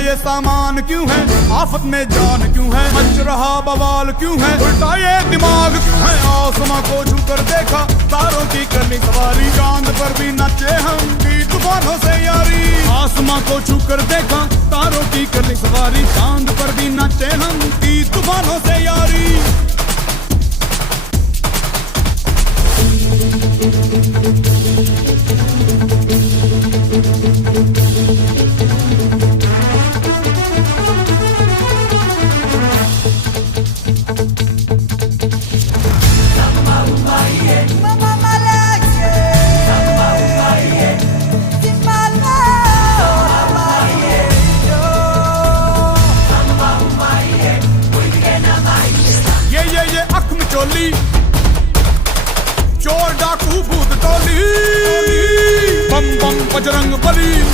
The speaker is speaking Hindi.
ये सामान क्यों है, आफत में जान क्यों है, मच रहा बवाल क्यों है, उल्टा ये दिमाग क्यों है। आसमां को छू कर देखा, तारों की करनी सवारी, चांद पर भी नाचे हम की तूफानों से यारी। आसमां को छू कर देखा, तारों की करनी सवारी, चांद पर भी नाचे हम की तूफानों से यारी। ये अख में चोली, चोर डाकू भूत टोली, बम बम बजरंग बली।